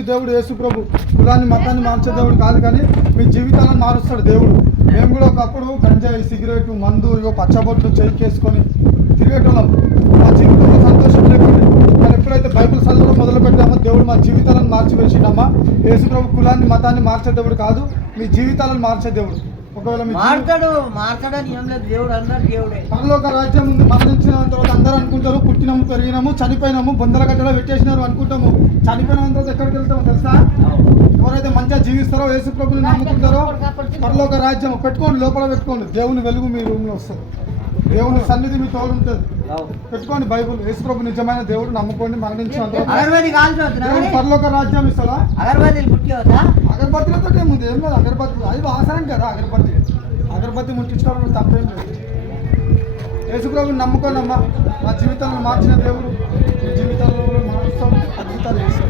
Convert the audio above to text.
చేసి దేవుడు యేసు ప్రభు కులాన్ని మతాన్ని మార్చే దేవుడు కాదు, కానీ మీ జీవితాలను మారుస్తాడు దేవుడు. మేము కూడా ఒకప్పుడు గంజాయి, సిగరెట్, మందు, ఇగో పచ్చబొట్లు చేయికేసుకొని తిరిగేటోళ్ళం. మా జీవితంలో సంతోషం లేకుండా మరి ఎప్పుడైతే బైబిల్ చదవడం మొదలు పెట్టామో దేవుడు మా జీవితాలను మార్చివేసిండమ్మా. యేసు ప్రభు కులాన్ని మతాన్ని మార్చే దేవుడు కాదు, మీ జీవితాలను మార్చే దేవుడు. ఒకవేళ మార్చడానికి ఏం లేదు, దేవుడు అందరు దేవుడే. పరలోక రాజ్యం ఉంది. మరణించిన తర్వాత అందరూ అనుకుంటారు పుట్టినాము, పెరిగినాము, చనిపోయినాము, బొందల గడ్డలో పెట్టేసినారు అనుకుంటాము. చనిపోయిన తర్వాత ఎక్కడికి వెళ్తామో తెలుసా? ఎవరైతే మంచిగా జీవిస్తారో, యేసు ప్రభుని నమ్ముకుంటారో పరలోక రాజ్యం పెట్టుకోండి, లోపల పెట్టుకోండి. దేవుని వెలుగు మీ రూమ్లో వస్తుంది, దేవుని సన్నిధి మీ తోడు ఉంటుంది. పెట్టుకోండి బైబుల్. యేసు ప్రభు నిజమైన దేవుడు, నమ్ముకోండి. మరణించిన పరలోక రాజ్యం ఇస్తారా? అగరబత్తిలతో ఏముంది? ఏం లేదు, అగరబత్తి అది వాసనం కదా. అగరబత్తి ముట్టించుకోవడం తప్పేం లేదు. యేసు ప్రభుని నమ్ముకోండి అమ్మా. మా జీవితాలను మార్చిన దేవుడు మీ జీవితాల్లో మారుస్తాం, అద్భుతాలు చేస్తాం.